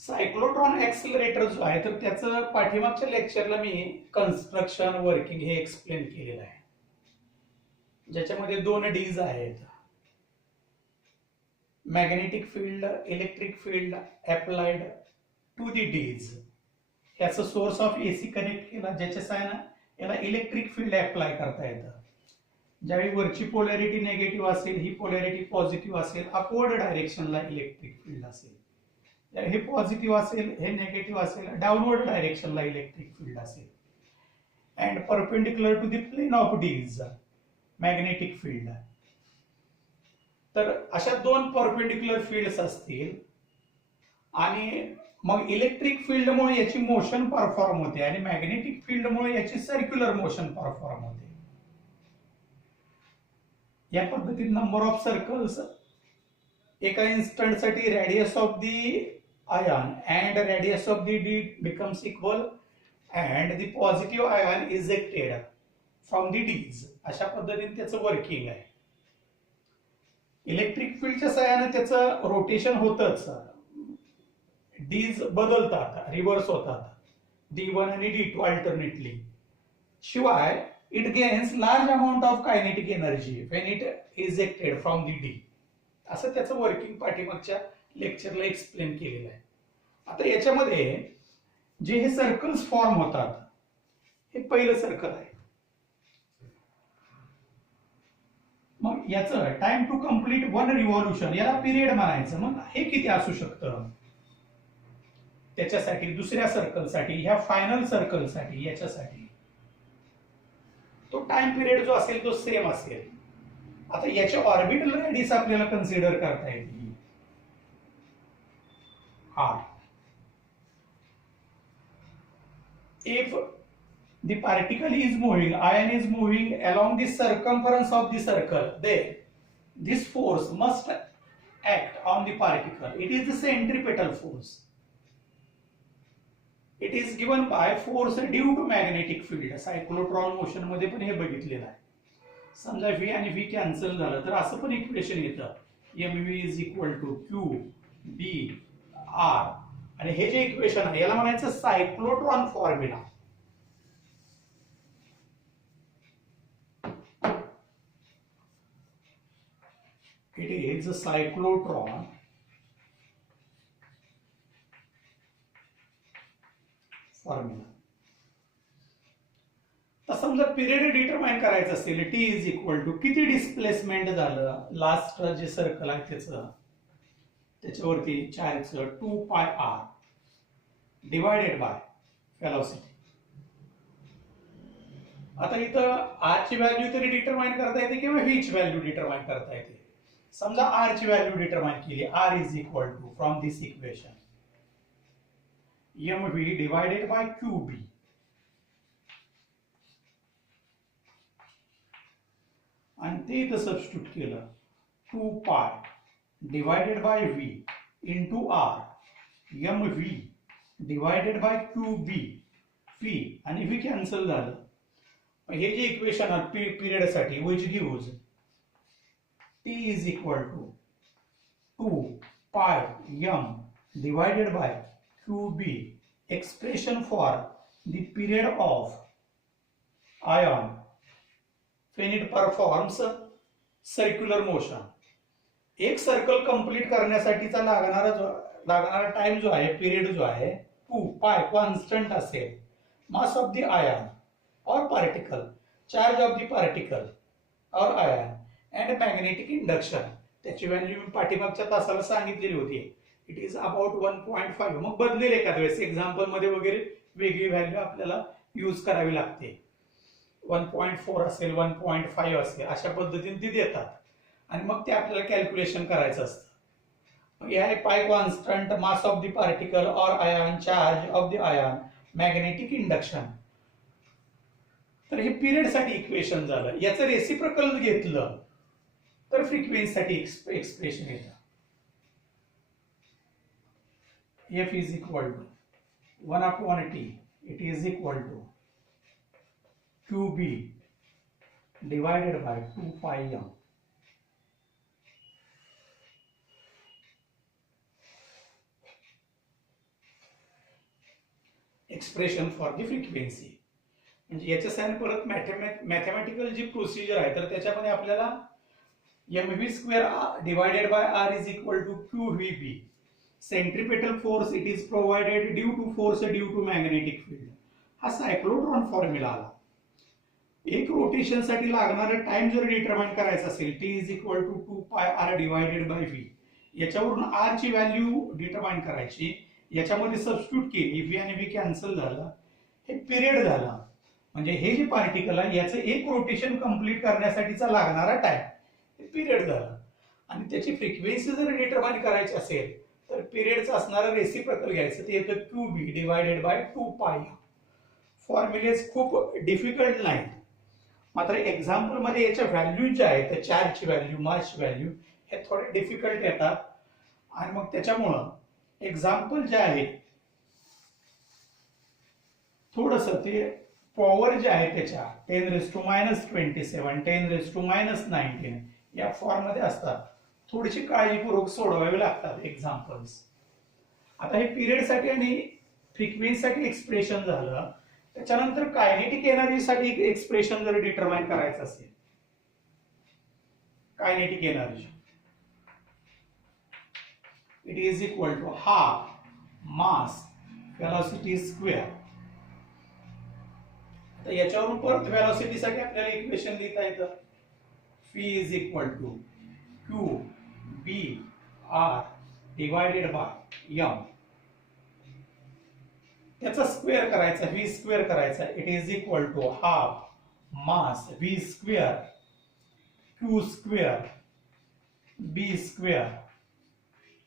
Cyclotron ऍक्सिलरेटर जो आहे तर त्याचं पाठीमागच्या लेक्चरला मी कन्स्ट्रक्शन वर्किंग हे एक्सप्लेन केलेलं आहे, ज्याच्यामध्ये 2 डीज आहेत, magnetic field, electric field applied to the dees. याचा सोर्स ऑफ एसी कनेक्ट केला, ज्याच्या साहाय्याने याला इलेक्ट्रिक फील्ड अप्लाय करता येतं. ज्यावेळी वरची पोलॅरिटी निगेटिव्ह असेल, ही पोलॅरिटी पॉझिटिव्ह असेल, अपवर्ड डायरेक्शनला इलेक्ट्रिक फील्ड असेल. हे पॉझिटिव्ह असेल, हे निगेटिव्ह असेल, डाऊनवर्ड डायरेक्शनला इलेक्ट्रिक फील्ड असेल. And perpendicular to the plane of dees magnetic field. तर अशा 2 परपेंडिक्युलर फील्ड्स असतील आणि मग इलेक्ट्रिक फील्डमुळे याची मोशन परफॉर्म होते आणि मॅग्नेटिक फील्डमुळे याची सर्क्युलर मोशन परफॉर्म होते. या पद्धतीत नंबर ऑफ सर्कल्स एका इन्स्टंट साठी radius of the ion and radius of the dee becomes equal and the positive ion ejected from the dees. अशा पद्धतीने त्याचं वर्किंग आहे. इलेक्ट्रिक फील्डच्या सहाय्याने त्याचं रोटेशन होतच, डीज बदलतात, रिव्हर्स होतात, D1 आणि D2 अल्टरनेटली. शिवाय it gains large amount of kinetic energy when it ejected from the D. असं त्याचं वर्किंग पाठीमागच्या लेक्चरला एक्सप्लेन केलेलं आहे. आता याच्यामध्ये जे हे सर्कल्स फॉर्म होतात, हे पहिलं सर्कल आहे. मग याचं टाइम टू कंप्लीट 1 रिव्हॉल्युशन, याला पिरियड म्हणायचं. मग हे किती असू शकतं? त्याच्यासाठी दुसऱ्या सर्कलसाठी, ह्या फायनल सर्कलसाठी, याच्यासाठी तो टाइम पिरियड जो असेल तो सेम असेल. आता याचे ऑर्बिटल रेडियस आपल्याला कन्सिडर करता येते r. If the particle is moving, ion is moving along the circumference of the circle, then this force must act on the particle. It is the centripetal force. It is given by force due to magnetic field. Cyclotron motion मध्ये पण हे बघितलेलं आहे. समजा v आणि v cancel झालं तर असं पण इक्वेशन येतं, mv is equal to Q B R. आणि हे जे इक्वेशन आहे याला म्हणायचं cyclotron formula. It is cyclotron formula. तर समजा पिरियड डिटरमाइन करायचं असेल, टी इज इक्वल टू किती डिस्प्लेसमेंट झालं, लास्ट जे सर्कल आहे त्याच्यावरती चार्ज 2 पाय आर डिवायडेड बाय वेलोसिटी. आता इथं आर ची व्हॅल्यू तरी डिटरमाइन करता येते किंवा व्ही ची व्हॅल्यू डिटरमाइन करता येते. समजा आर ची व्हॅल्यू डिटरमाइन केली, R is equal to from this equation mv divided by qb. आणि ते इथं सबस्टिट्यूट केलं, 2 pi divided by v into R mv divided by qb v. आणि v कॅन्सल झालं. हे जे इक्वेशन आहे पिरियड साठी which gives t is equal to 2 pi m divided by qb, expression for the period of ion when it performs circular motion. एक circle complete करण्यासाठीचा लागणारा time जो आहे, पिरियड जो आहे, 2 पाय कॉन्स्टंट असेल. मास ऑफ द आयन और particle, charge of the particle or ion and magnetic induction. त्याची व्हॅल्यू मी पाठीमागच्या तासाला सांगितलेली होती. It is about 1.5. मग बदलेल एखाद्या वेळेस, एक्झाम्पल मध्ये वगैरे वेगळी व्हॅल्यू आपल्याला यूज करावी लागते. 1.4 असेल, 1.5 असेल, अशा पद्धतीने ते देतात आणि मग ते आपल्याला कॅल्क्युलेशन करायचं असतं. हे आहे pi constant, mass of the particle or ion, charge of the ion, magnetic induction. तर हे पिरियड साठी इक्वेशन झालं. याचं रेसिप्रोकल घेतलं तर फ्रिक्वेन्सी साठी एक्सप्रेशन येतं. f is equal to 1 upon t, it is equal to qb divided by 2 pi m. Expression for the frequency. म्हणजे याच्यासाठी परत मॅथमॅटिकल जी प्रोसिजर आहे तर त्याच्यामध्ये आपल्याला mv square divided by r is equal to qvb. Centripetal force it is provided due to force due to magnetic field. हा cyclotron formula आला. एक रोटेशन साठी लागणारा टाइम जर डिटरमाइन करायचा असेल t is equal to 2 pi r divided by v. याच्यावरून r ची व्हॅल्यू डिटरमाइन करायची. याच्यामध्ये सबस्टिट्यूट केली, v आणि v कॅन्सल झालं, हे पिरियड झाला. म्हणजे हे जे पार्टिकल आहे याचं एक रोटेशन कंप्लीट करण्यासाठीचा लागणारा टाइम पिरियड झाला. आणि त्याची फ्रिक्वेन्सी जर डिटरमाइन करायची असेल तर पिरियडचं असणारं रेसिप्रोकल घ्यायचं, ते येतं QB डिवायडेड बाय 2 पाय. फॉर्म्युलेज खूप डिफिकल्ट नाही, मात्र एक्झाम्पल मध्ये याच्या व्हॅल्यू ज्या आहेत, चार्जची व्हॅल्यू, मासची व्हॅल्यू, हे थोडे डिफिकल्ट येतात. आणि मग त्याच्यामुळं एक्झाम्पल जे आहे थोडस ते पॉवर जे आहे त्याच्या 10⁻⁻27 10⁻⁻19 या फॉर्म मध्ये असतात. थोडीशी काळजीपूर्वक सोडवावे लागतात एक्झाम्पल्स. आता हे पिरियड साठी आणि फ्रिक्वेन्सी साठी एक्सप्रेशन झालं. त्याच्यानंतर कायनेटिक एनर्जी साठी एक्सप्रेशन जर डिटरमाइन करायचं असेल, kinetic energy it is equal to half mass velocity square. आता याच्यावरून परत वेलोसिटी साठी आपल्याला इक्वेशन लिहिता येतं, v is equal to q b r divided by m. त्याचा स्क्वेअर करायचा, v स्क्वेअर करायचा, it is equal to half mass v square q square b square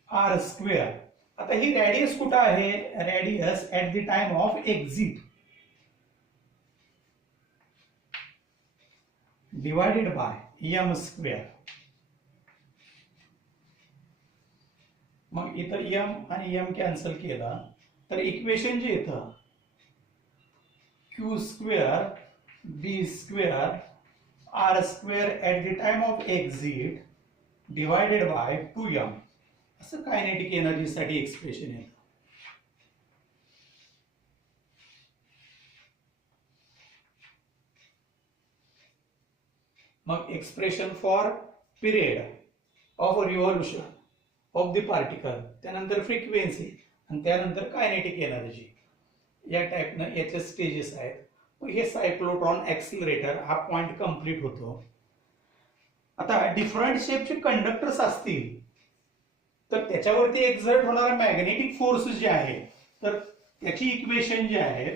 r square. आता ही रेडियस कुठं आहे, radius at the time of exit divided by m square. मग इथं m आणि m कॅन्सल केला तर इक्वेशन जे येतं q square b square r square at the time of exit divided by 2m असं कायनेटिक एनर्जी साठी एक्सप्रेशन येतं. मग expression for period of revolution of the particle, त्यानंतर फ्रिक्वेन्सी आणि त्यानंतर कायनेटिक एनर्जी, या टाइपनं याचे स्टेजेस आहेत. मग हे सायक्लोट्रॉन ऍक्सिलरेटर हा पॉइंट कंप्लीट होतो. आता डिफरंट शेपचे कंडक्टर्स असतील तर त्याच्यावरती एक्झर्ट होणारा मॅग्नेटिक फोर्स जे आहे तर त्याची इक्वेशन जे आहे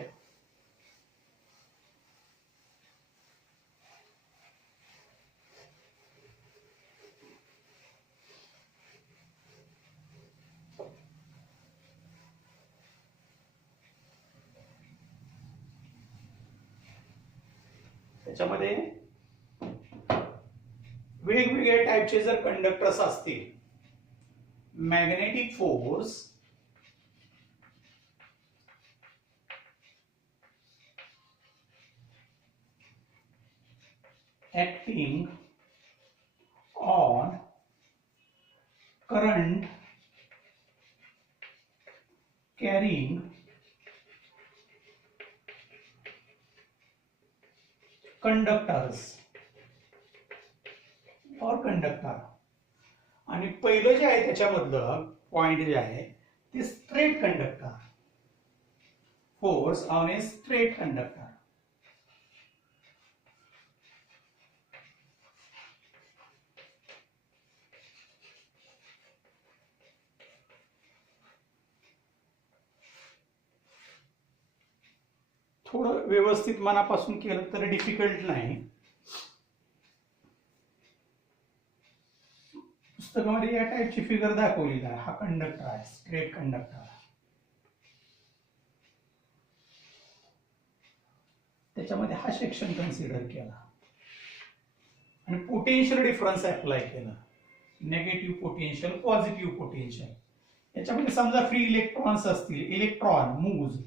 त्याच्यामध्ये वेगवेगळ्या टाइपचे जर कंडक्टर्स असतील, magnetic force acting on current carrying conductors or conductor. आणि पहिलं जे आहे त्याच्यामधलं पॉइंट जे आहे ते straight conductor, force on a straight conductor. थोडं व्यवस्थित मनापासून केलं तर डिफिकल्ट नाही. पुस्तकामध्ये या टाइपची फिगर दाखवलेली आहे. हा कंडक्टर आहे, स्ट्रेट कंडक्टर. त्याच्यामध्ये हा सेक्शन कन्सिडर केला आणि पोटेन्शियल डिफरन्स अप्लाय केला, नेगेटिव्ह पोटेन्शियल, पॉझिटिव्ह पोटेन्शियल. याच्यामध्ये समजा फ्री इलेक्ट्रॉन्स असतील, electron moves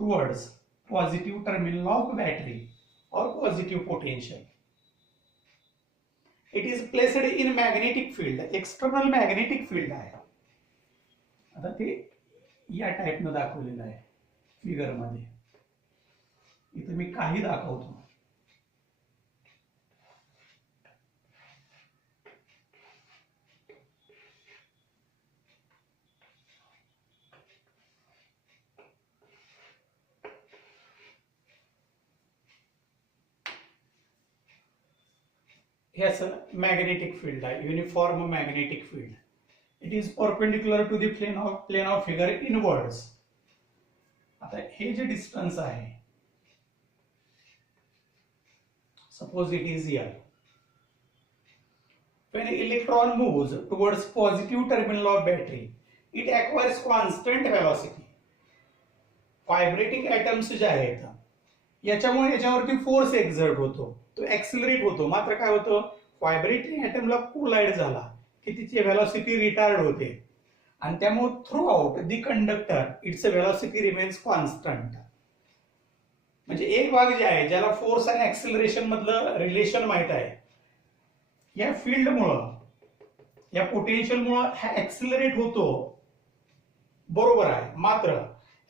towards positive terminal of battery or positive potential. It is placed in magnetic field, external magnetic field आहे. आता ते या टाइपनं दाखवलेलं आहे फिगर मध्ये. इथे मी काही दाखवतो. हे असं मॅग्नेटिक फील्ड आहे, uniform magnetic field. It is perpendicular to the plane of figure inwards. आता हे जे डिस्टन्स आहे, suppose it is L. When an electron moves towards positive terminal of battery, it acquires constant velocity. Vibrating atoms जे आहेत याच्यामुळे याच्यावरती force exert होतो, तो ऍक्सिलरेट होतो. मात्र काय होतं, व्हायब्रेटिंग ऍटमला कोलाइड झाला की तिची व्हेलॉसिटी रिटार्ड होते आणि त्यामुळे through out the conductor it's velocity remains constant. म्हणजे एक भाग जे आहे ज्याला फोर्स आणि ऍक्सिलरेशन मधलं रिलेशन माहित आहे, या फील्डमुळं, या पोटेन्शियलमुळं हा ऍक्सिलरेट होतो, बरोबर आहे. मात्र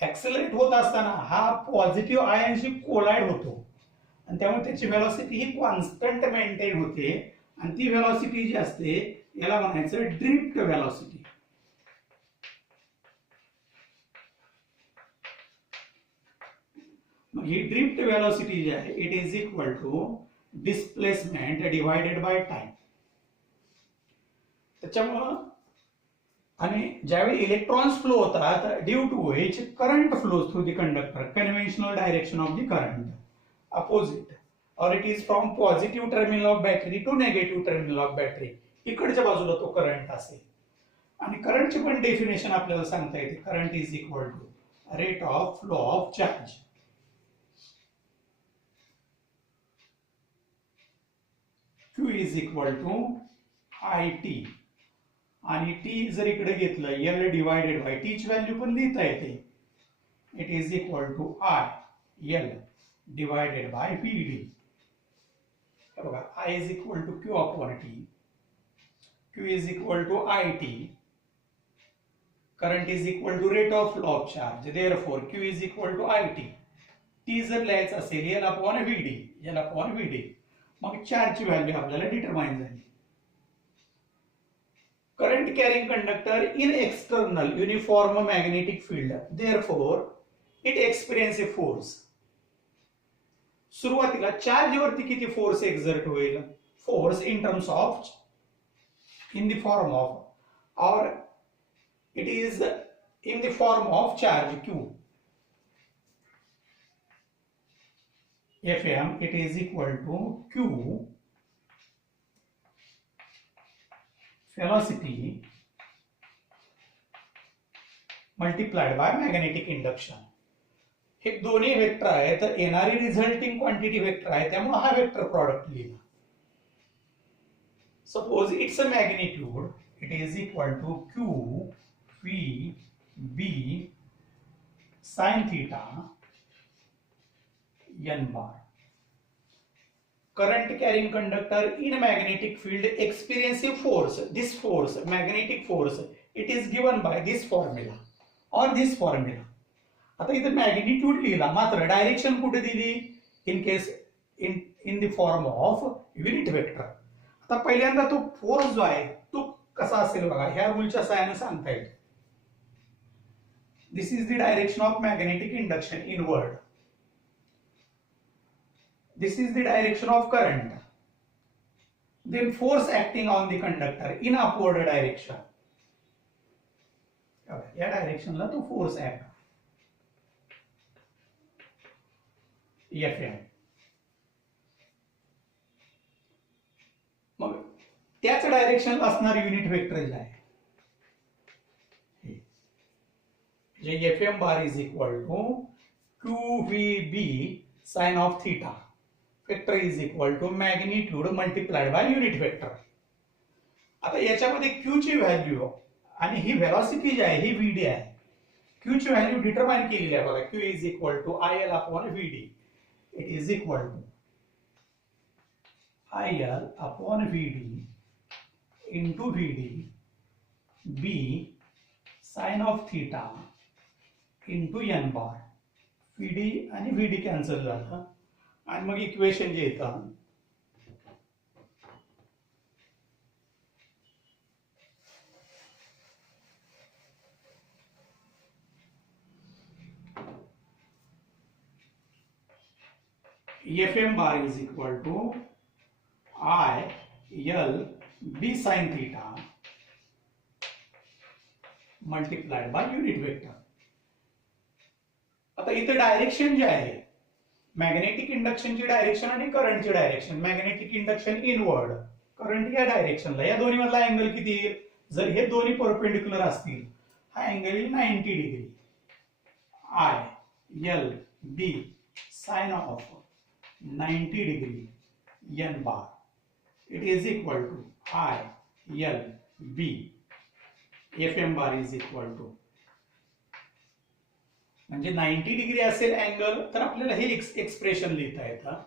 ऍक्सिलरेट होत असताना हा पॉझिटिव्ह आयनशी कोलाइड होतो आणि त्यामुळे त्याची व्हेलॉसिटी ही कॉन्स्टंट मेंटेन होते आणि ती व्हेलॉसिटी जी असते याला म्हणायचं ड्रिफ्ट व्हेलॉसिटी. मग ही ड्रिफ्ट व्हेलॉसिटी जी आहे it is equal to displacement divided by time. त्याच्यामुळं आणि ज्यावेळी इलेक्ट्रॉन्स फ्लो होतात, due to which current flows through the conductor, conventional direction of the current opposite, और it is from positive terminal of battery to negative terminal of battery. इकडच्या बाजूला तो current असेल. आणि करंटची पण डेफिनेशन आपल्याला सांगता येते, current is equal to rate of flow of charge. Q is equal to IT. आणि टी जर इकडे घेतलं, L डिवायडेड बाय टी ची व्हॅल्यू पण लिहिता येते. It is equal to IL divided by VD. बघा, I is equal to Q upon T, Q is equal to IT, current is equal to rate of flow of charge, therefore Q is equal to IT. T जर लिहायचं असेल L upon VD, L upon VD. मग चार्जची value आपल्याला determine झाली. Current carrying conductor in external uniform magnetic field, therefore it experiences a force. सुरुवातीला charge वरती किती force exert होईल, force in terms of, in the form of, और it is in the form of charge Q. Fm it is equal to Q velocity multiplied by magnetic induction. हे दोन्ही vector आहे, तर येणारी resulting quantity vector आहे, त्यामुळे हा vector product लिहिला. Suppose it's a magnitude, it is equal to Q V B sin theta n bar. Current carrying conductor in a magnetic field experience a force. This force, magnetic force, it is given by this formula or this formula. आता इथे magnitude लिहिला, मात्र direction कुठे दिली, in case in the form of unit vector. आता पहिल्यांदा तो force जो आहे तो कसा असेल बघा, ह्या रूलच्या सहाय्याने सांगता येईल. This is the direction of magnetic induction inward. This is the direction of current. Then force acting on the conductor in upward direction. या डायरेक्शन ला तो फोर्स ऍक्ट Fm. मग त्याच डायरेक्शन असणार युनिट वेक्टर जे आहे, जे Fm bar is equal to QVB sine of theta. Vector is equal to magnitude multiplied by unit vector. आता याच्यामध्ये Q ची व्हॅल्यू आणि ही व्हेलॉसिटी जी आहे ही VD आहे. Q ची व्हॅल्यू डिटरमाइन केलेली आहे बघा, Q is equal to IL upon VD. It is equal to IL upon VD into VD B sine of theta into n bar. PD आणि व्हीडी कॅन्सल झालं आणि मग इक्वेशन जे येतं Fm bar is equal to I L B sin theta multiplied by unit vector. आता इथे direction जे आहे मॅग्नेटिक इंडक्शनची डायरेक्शन आणि करंटची direction. Magnetic induction inward, current या डायरेक्शनला. या दोन्ही मधला अँगल किती येईल? जर हे दोन्ही परपेंडिक्युलर असतील हा अँगल येईल 90 degree. I L B sin of 90 degree n bar, it is equal to I L B. Fm bar is equal to, म्हणजे 90 डिग्री असेल अँगल तर आपल्याला हे एक्सप्रेशन लिहिता येतं.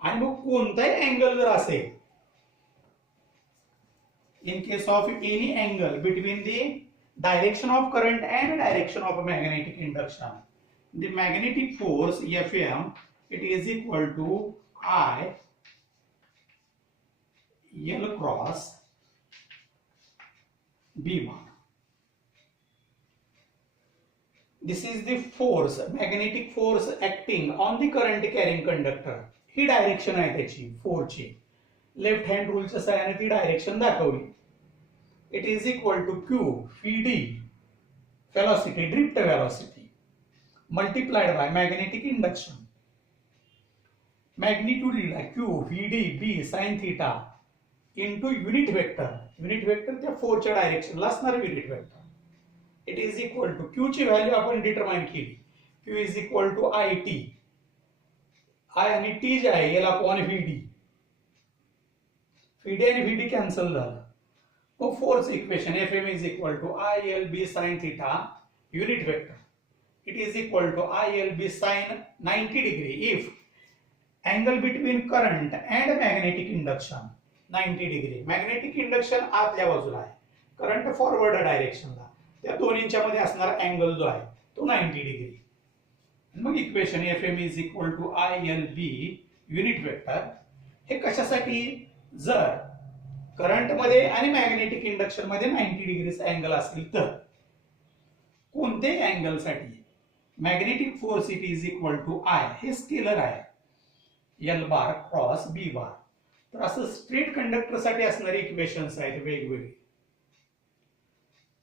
आणि मग कोणताही अँगल जर असेल, in case of any angle between the direction of current and direction of magnetic induction, the magnetic force Fm, it is equal to I L cross B bar. This is the force, magnetic force acting on the current carrying conductor. He direction आहे त्याची फोर्सची. Left hand रूलच्या सहाय्याने ती direction दाखवली. It is equal to Q Vd velocity, drift velocity, multiplied by magnetic induction. Magnitude लिहिला Q Vd B sin theta into unit vector. Unit vector त्या फोरच्या डायरेक्शनला असणार unit vector. It is equal to Q ची value आपण determine केली. Q is equal to IT. I आणि T जे आहे याला अपॉन Vd. Vd आणि Vd कॅन्सल झालं. मग force equation Fm is equal to ILB sin theta unit vector. It is equal to ILB sin 90 degree if angle between current and magnetic induction 90 degree. Magnetic induction आतल्या बाजूला आहे, current forward डायरेक्शनला. त्या दोन्हींच्या मध्ये असणारा angle जो आहे तो 90 डिग्री. मग equation Fm is equal to ILB unit vector. हे कशासाठी? जर करंट मध्ये आणि मॅग्नेटिक इंडक्शन मध्ये 90 डिग्रीचा अँगल असेल तर कोणत्याही अँगल साठी magnetic force it is equal to I हे स्केलर आहे L bar cross B bar. तर असं स्ट्रेट कंडक्टर साठी असणारे इक्वेशन्स आहेत वेगवेगळे.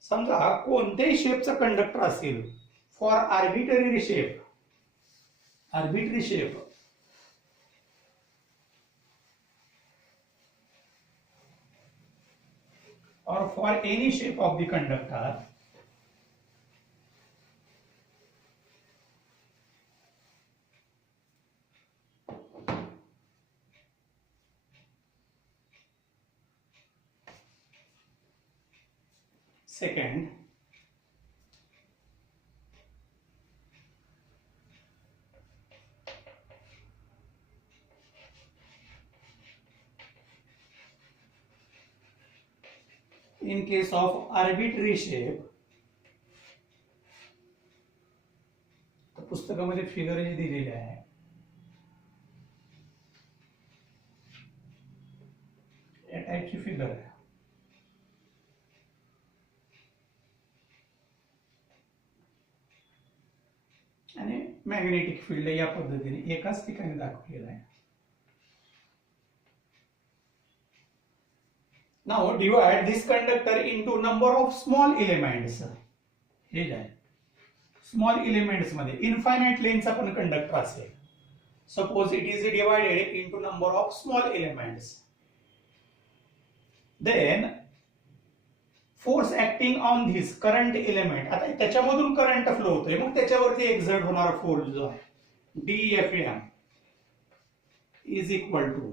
समजा कोणत्याही शेपचा कंडक्टर असेल, for arbitrary shape, or for any shape of the conductor, second, in case of arbitrary shape, तर पुस्तकामध्ये फिगर जी दिलेली आहे या टाइपची फिगर आहे. आणि मॅग्नेटिक फील्ड या पद्धतीने एकाच ठिकाणी दाखवलेला आहे. Now divide this conductor into number of small elements. हे जे आहे स्मॉल एलिमेंट्स मध्ये इनफायनाइट लेंथचा पण कंडक्टर असेल. Suppose it is divided into number of small elements. Then force acting on this current element. आता त्याच्यामधून करंट फ्लो होतोय, मग त्याच्यावरती एक्झर्ट होणारा फोर्स जो आहे DFM is equal to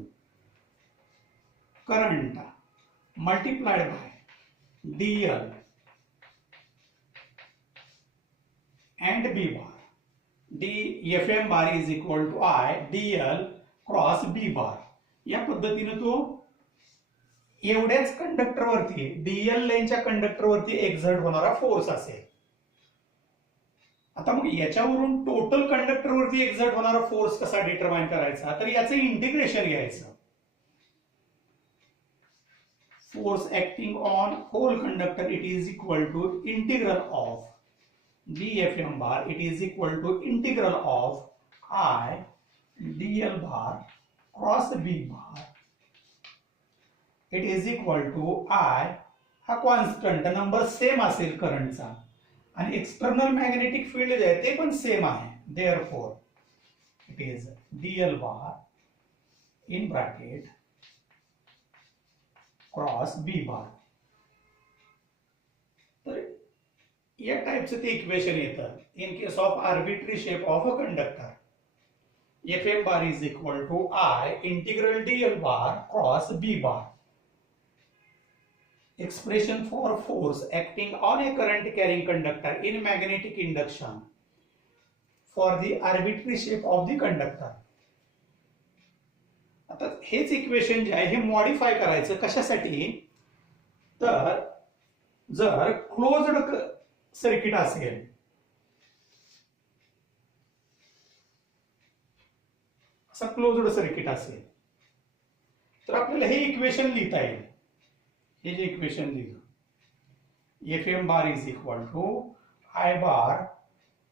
current multiplied by DL and B bar. Fm bar is equal to I DL cross B bar. या पद्धतीने तो एवढ्याच कंडक्टर वरती DL लेनच्या कंडक्टर वरती एक्झर्ट होणारा फोर्स असेल. आता मग याच्यावरून टोटल कंडक्टरवरती एक्झर्ट होणारा फोर्स कसा डिटरमाइन करायचा, तर याचं इंटिग्रेशन घ्यायचं. Force acting on whole conductor, it is equal to integral of dFm bar, it is equal to integral of I dl bar cross b bar, it is equal to I हा constant number same असेल करंटचा आणि external magnetic field जे आहे ते पण same आहे. Therefore it is dl bar in bracket cross B bar. तर या टाइपचं ते इक्वेशन येतं in case of arbitrary shape of a conductor. Fm bar is equal to I integral dl bar cross b bar. Expression for force acting on a current carrying conductor in magnetic induction for the arbitrary shape of the conductor. आता हेच equation जे आहे हे modify करायचं कशासाठी, तर जर closed circuit असेल, असा क्लोज्ड सर्किट असेल तर आपल्याला हे इक्वेशन लिहिता येईल. हे जे इक्वेशन लिहिलं Fm bar is equal to I bar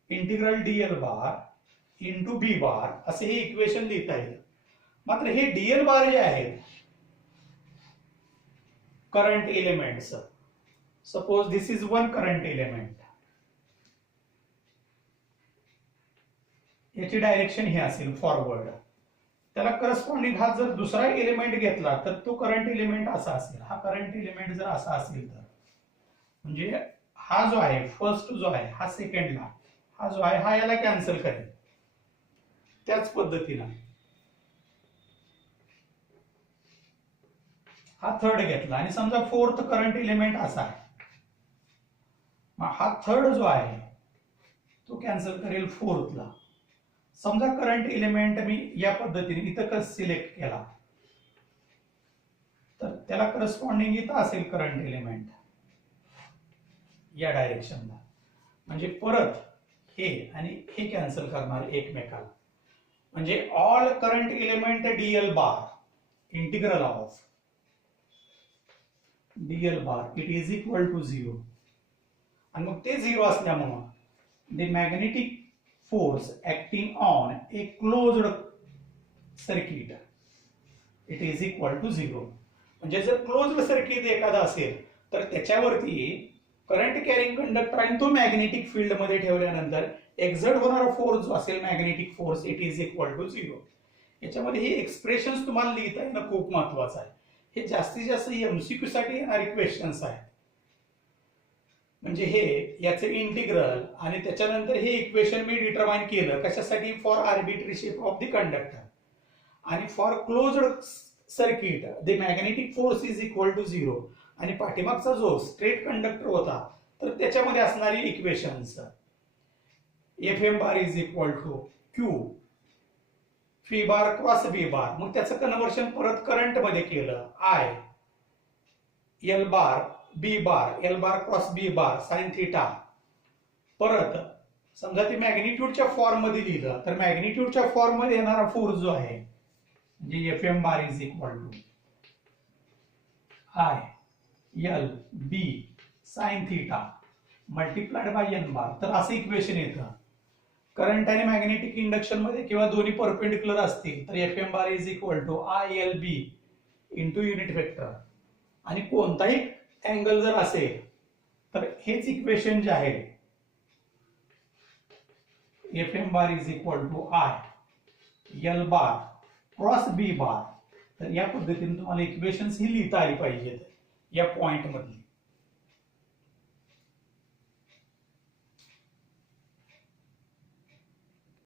integral dl bar into b bar असे हे इक्वेशन लिहिता येईल. मात्र हे dl बार जे आहेत current elements, suppose this is one current element, याची डायरेक्शन हे असेल फॉरवर्ड, त्याला करस्पॉन्डिंग हा जर दुसरा एलिमेंट घेतला तर तो करंट एलिमेंट असा असेल. हा करंट एलिमेंट जर असा असेल तर म्हणजे हा जो आहे फर्स्ट जो आहे हा सेकंडला, हा जो आहे हा याला कॅन्सल करेल. त्याच पद्धतीनं हा थर्ड घेतला आणि समजा फोर्थ करंट एलिमेंट असा आहे, मग हा थर्ड जो आहे तो कॅन्सल करेल फोर्थला. समजा करंट एलिमेंट मी या पद्धतीने इथं सिलेक्ट केला तर त्याला करस्पॉन्डिंग इथं असेल करंट एलिमेंट या डायरेक्शनला, म्हणजे परत हे आणि हे कॅन्सल करणार एकमेकाला. म्हणजे all current element Diehl bar integral of dl bar it is equal to 0. आणि मग ते 0 असल्यामुळे the magnetic force acting on a closed circuit it is equal to 0. म्हणजे जर क्लोज्ड सर्किट एखादा असेल तर त्याच्यावरती करंट कॅरिंग कंडक्टर आणि तो मॅग्नेटिक फील्ड मध्ये ठेवल्यानंतर एक्झर्ट होणारा फोर्स जो असेल magnetic force it is equal to 0. याच्यामध्ये हे एक्सप्रेशन्स तुम्हाला लिहिता येणं खूप महत्वाचं आहे. हे जास्तीत जास्त एमसीक्यू साठी येणारे क्वेश्चन्स आहेत. म्हणजे हे याचे इंटिग्रल आणि त्याच्यानंतर हे इक्वेशन मी डिटरमाइन केलं कशासाठी, for arbitrary shape of the conductor आणि for closed circuit the magnetic force is equal to 0. आणि पाठीमागचा जो स्ट्रेट कंडक्टर होता तर त्याच्यामध्ये असणारी equations Fm bar is equal to Q phi bar cross B bar. मग त्याचं कन्व्हर्शन परत करंट मध्ये केलं, I L bar B bar L bar cross B bar sine theta. परत समजा ते मॅग्निट्यूडच्या फॉर्म मध्ये लिहिलं तर मॅग्निट्यूडच्या फॉर्म मध्ये येणारा फोर्स जो आहे म्हणजे Fm bar is equal to I L B sine theta multiplied by N bar. तर असं इक्वेशन येतं. करंट आणि मॅग्नेटिक इंडक्शन मध्ये किंवा दोन्ही परपेंडिक्युलर असतील तर Fm bar is equal to ILB into unit vector. आणि कोणताही अँगल जर असेल तर हेच इक्वेशन जे आहे Fm bar is equal to IL bar cross B bar. तर या पद्धतीने तुम्हाला इक्वेशन्स ही लिहिता आली पाहिजेत या पॉइंट मधली.